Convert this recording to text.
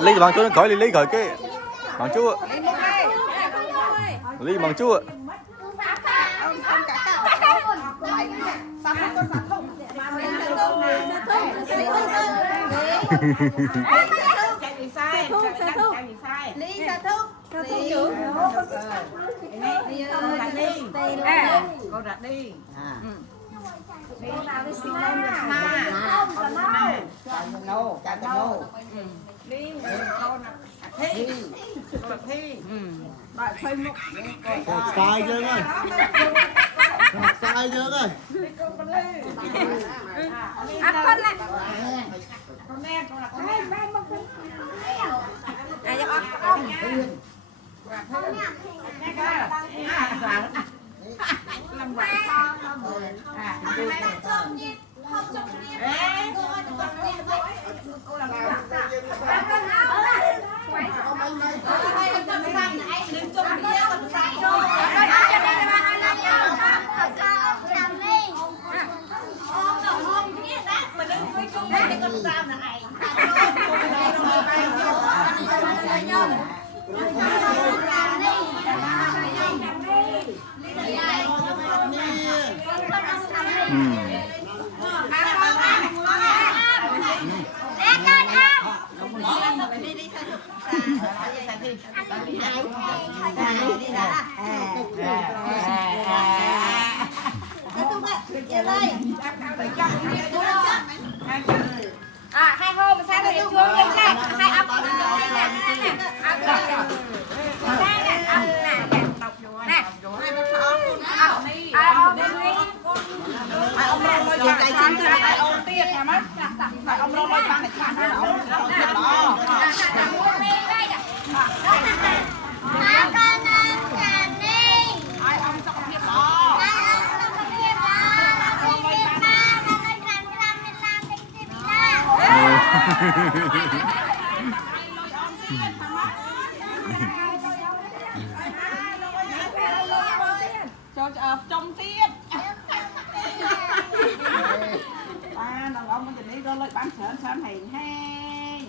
Lý bằng chú nó cởi lý cởi cái bằng chú lý bằng chú Lý sa thúc. Cô đặt đi. Sai chưa ơi. Sai chưa ơi. Hai hôm sang thì chuông lên đây, hai ấp nè, cho trong tiết ba đồng ông mình đi rồi lấy bán sớm sớm hèn hèn